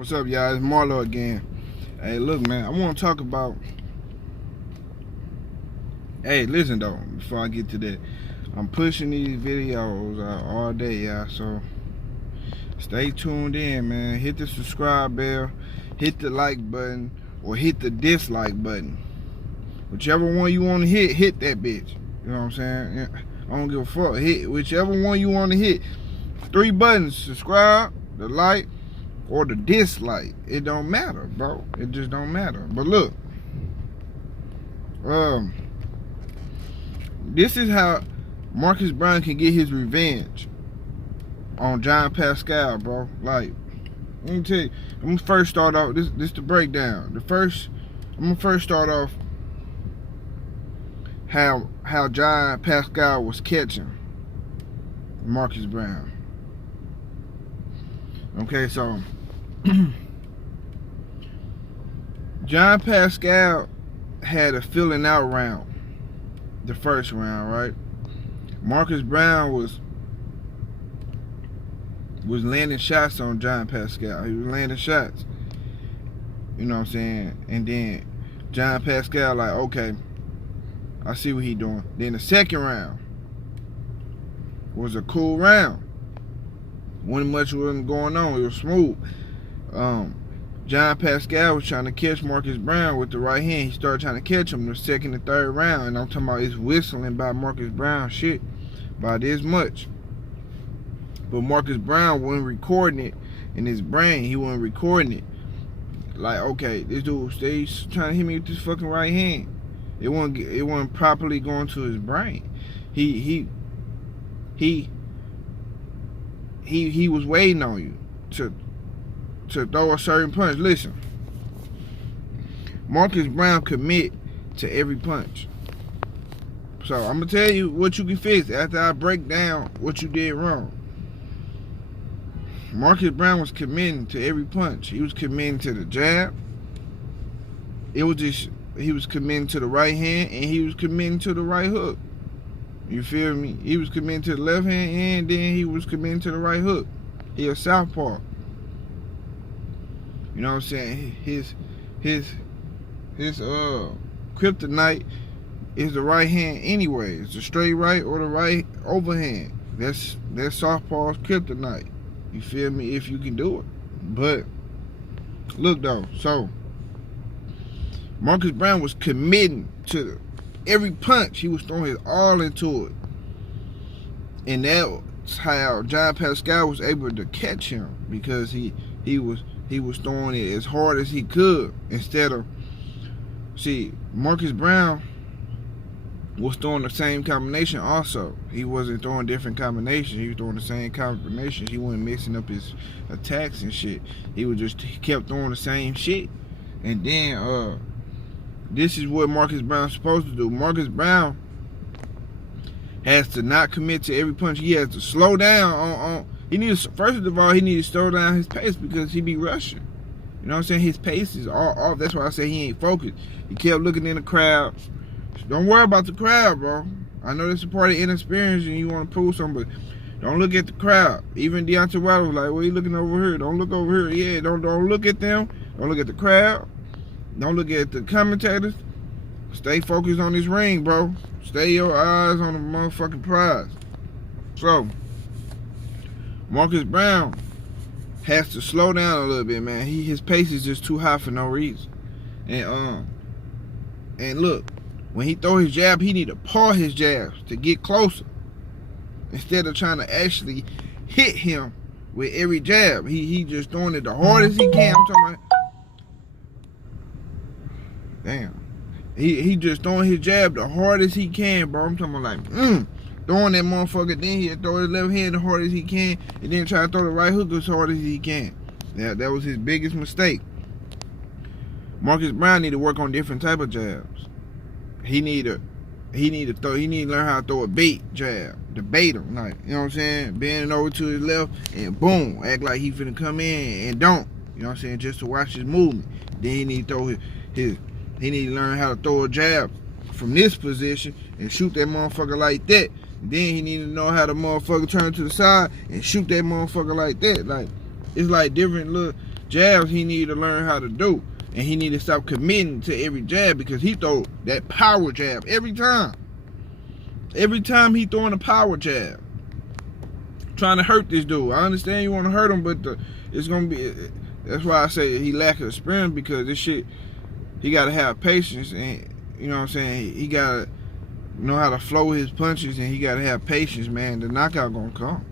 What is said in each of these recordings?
What's up, y'all? It's Marlo again. Hey, look, man, I want to talk about... Hey, listen, though, before I get to that. I'm pushing these videos out all day, y'all, so stay tuned in, man. Hit the subscribe bell, hit the like button, or hit the dislike button. Whichever one you want to hit that bitch. You know what I'm saying? I don't give a fuck. Hit whichever one you want to hit. 3 buttons: subscribe, the like, or the dislike. It don't matter, bro. It just don't matter. But look, this is how Marcus Browne can get his revenge on John Pascal, bro. Like, let me tell you, I'm gonna first start off this the breakdown. I'm gonna first start off how John Pascal was catching Marcus Browne. Okay, so John Pascal had a filling out round, the first round, right? Marcus Browne was landing shots on John Pascal. He was landing shots. You know what I'm saying? And then John Pascal like, okay, I see what he doing. Then the second round was a cool round. Wasn't going on. It was smooth. John Pascal was trying to catch Marcus Browne with the right hand. He started trying to catch him the second and third round. And I'm talking about it's whistling by Marcus Browne shit by this much. But Marcus Browne wasn't recording it in his brain. He wasn't recording it. Like, okay, this dude stays trying to hit me with this fucking right hand. It wasn't properly going to his brain. He was waiting on you to throw a certain punch. Listen, Marcus Browne commit to every punch. So I'm gonna tell you what you can fix after I break down what you did wrong. Marcus Browne was committing to every punch. He was committing to the jab. He was committing to the right hand, and he was committing to the right hook. You feel me? He was committing to the left hand, and then he was committing to the right hook. He a southpaw. You know what I'm saying? His kryptonite is the right hand anyway. It's the straight right or the right overhand. That's southpaw's kryptonite. You feel me? If you can do it. But look though, so Marcus Browne was committing to every punch. He was throwing his all into it. And that's how John Pascal was able to catch him, because he was throwing it as hard as he could instead of, see, Marcus Browne was throwing the same combination also. He wasn't throwing different combinations. He was throwing the same combinations. He wasn't mixing up his attacks and shit. He kept throwing the same shit. And then this is what Marcus Browne's supposed to do. Marcus Browne has to not commit to every punch. He has to slow down first of all, he needs to slow down his pace, because he be rushing. You know what I'm saying? His pace is all off. That's why I say he ain't focused. He kept looking in the crowd. Don't worry about the crowd, bro. I know that's a part of inexperience and you want to prove something, but don't look at the crowd. Even Deontay Wilder was like, well, you looking over here. Don't look over here. Yeah, don't look at them. Don't look at the crowd. Don't look at the commentators. Stay focused on this ring, bro. Stay your eyes on the motherfucking prize. So, Marcus Browne has to slow down a little bit, man. His pace is just too high for no reason. And look, when he throw his jab, he need to paw his jabs to get closer, instead of trying to actually hit him with every jab. He just throwing it the hardest he can. I'm talking about, damn. He just throwing his jab the hardest he can, bro. I'm talking about like, throwing that motherfucker. Then he'll throw his left hand the hardest he can, and then try to throw the right hook as hard as he can. That was his biggest mistake. Marcus Browne need to work on different type of jabs. He need to learn how to throw a bait jab, to bait him, like, you know what I'm saying? Bending over to his left and boom, act like he finna come in and don't. You know what I'm saying? Just to watch his movement. Then he need to throw he need to learn how to throw a jab from this position and shoot that motherfucker like that. Then he need to know how to motherfucker turn to the side and shoot that motherfucker like that. Like, it's like different jabs he need to learn how to do. And he need to stop committing to every jab because he throw that power jab every time. Every time he throwing a power jab. Trying to hurt this dude. I understand you want to hurt him, but it's going to be... That's why I say he lack of experience because this shit, he got to have patience. And, you know what I'm saying, he got to know how to flow his punches and he got to have patience, man. The knockout going to come.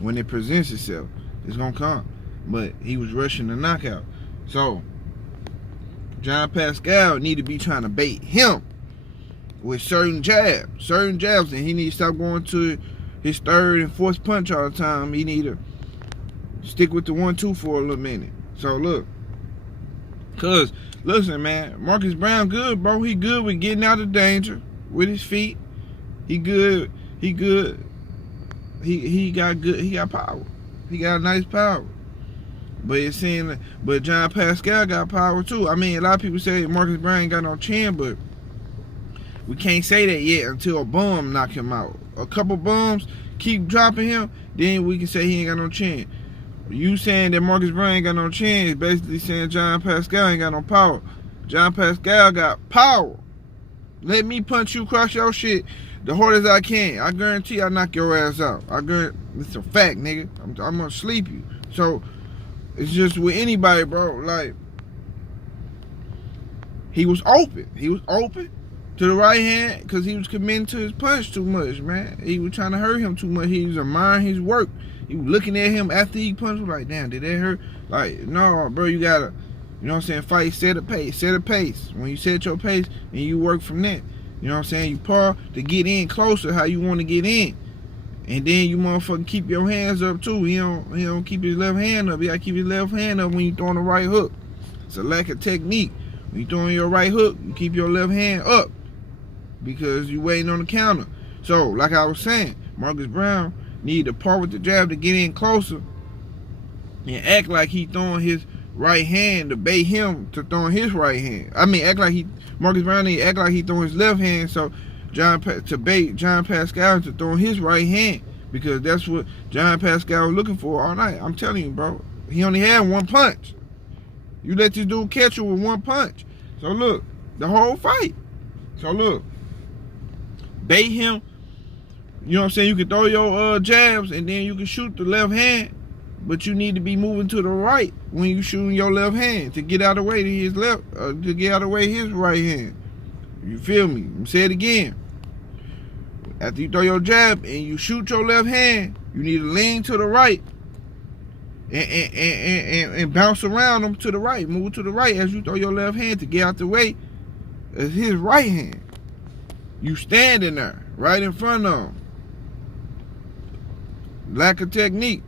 When it presents itself, it's going to come. But he was rushing the knockout. So, John Pascal need to be trying to bait him with certain jabs, and he need to stop going to his third and fourth punch all the time. He need to stick with the 1-2 for a little minute. So look, cause listen, man, Marcus Browne good, bro. He good with getting out of danger with his feet. He good. He got power. He got a nice power. But it's saying, but John Pascal got power too. I mean, a lot of people say Marcus Browne ain't got no chin, but we can't say that yet until a bum knock him out. A couple bums keep dropping him, then we can say he ain't got no chin. You saying that Marcus Browne ain't got no chin is basically saying John Pascal ain't got no power. John Pascal got power. Let me punch you across your shit the hardest I can. I guarantee I knock your ass out. It's a fact, nigga. I'm gonna sleep you. So it's just with anybody, bro. Like, he was open. He was open to the right hand because he was committing to his punch too much, man. He was trying to hurt him too much. He was admiring his work. He was looking at him after he punched him like, damn, did that hurt? Like, no, bro, you gotta, you know what I'm saying, fight, set a pace. When you set your pace and you work from that, you know what I'm saying, you par to get in closer how you want to get in. And then you motherfucking keep your hands up too. He don't keep his left hand up. He gotta keep his left hand up when you throwing the right hook. It's a lack of technique. When you throwing your right hook, you keep your left hand up because you waiting on the counter. So, like I was saying, Marcus Browne need to par with the jab to get in closer and act like he throwing his right hand to bait him to throwing his right hand. I mean, Marcus Browne need to act like he throwing his left hand to bait John Pascal into throwing his right hand because that's what John Pascal was looking for all night. I'm telling you, bro. He only had one punch. You let this dude catch you with one punch. So look, the whole fight. So look, bait him. You know what I'm saying? You can throw your jabs and then you can shoot the left hand, but you need to be moving to the right when you shooting your left hand to get out of the way to his his right hand. You feel me? I'm say it again. After you throw your jab and you shoot your left hand, you need to lean to the right and bounce around him to the right. Move to the right as you throw your left hand to get out the way of his right hand. You standing there right in front of him. Lack of technique.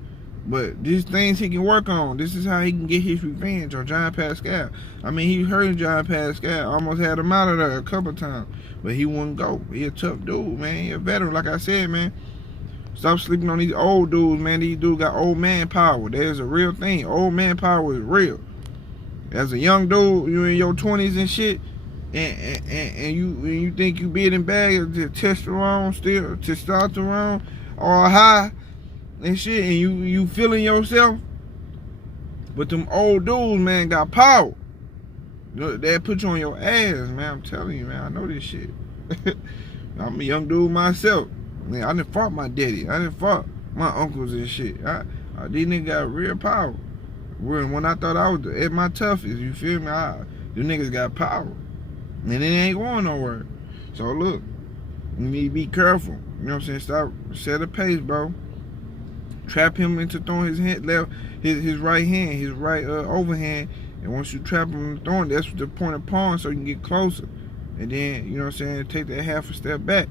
But these things he can work on. This is how he can get his revenge on John Pascal. I mean, he hurt John Pascal. Almost had him out of there a couple times. But he wouldn't go. He a tough dude, man. He a veteran. Like I said, man. Stop sleeping on these old dudes, man. These dudes got old man power. There's a real thing. Old man power is real. As a young dude, you in your 20s and shit, and you think you big and bad, testosterone all high and shit, and you feeling yourself, but them old dudes, man, got power. They'll put you on your ass, man. I'm telling you, man. I know this shit. I'm a young dude myself. Man, I done fought my daddy. I done fought my uncles and shit. These niggas got real power. When I thought I was at my toughest, you feel me? The niggas got power. And it ain't going nowhere. So look, you need to be careful. You know what I'm saying? Set a pace, bro. Trap him into throwing his right hand, his right overhand. And once you trap him into throwing, that's the point of pawn so you can get closer. And then, you know what I'm saying, take that half a step back.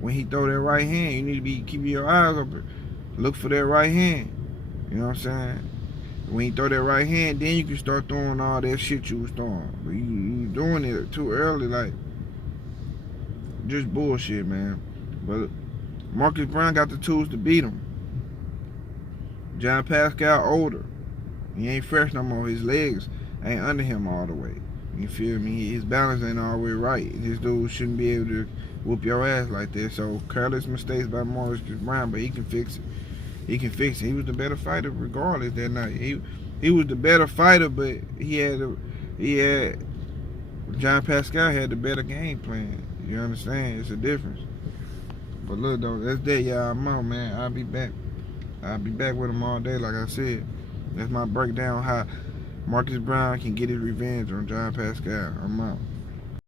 When he throw that right hand, you need to be keeping your eyes open. Look for that right hand. You know what I'm saying? When you throw that right hand, then you can start throwing all that shit you was throwing. But you doing it too early, like, just bullshit, man. But Marcus Browne got the tools to beat him. John Pascal older. He ain't fresh no more. His legs ain't under him all the way. You feel me? His balance ain't all the way right. This dude shouldn't be able to whoop your ass like that. So careless mistakes by Marcus Browne, but he can fix it. He can fix it. He was the better fighter regardless that night. he was the better fighter, but John Pascal had the better game plan. You understand? It's a difference. But look though, that's that, y'all. I'm out, man. I'll be back with him all day, like I said. That's my breakdown how Marcus Browne can get his revenge on John Pascal. I'm out.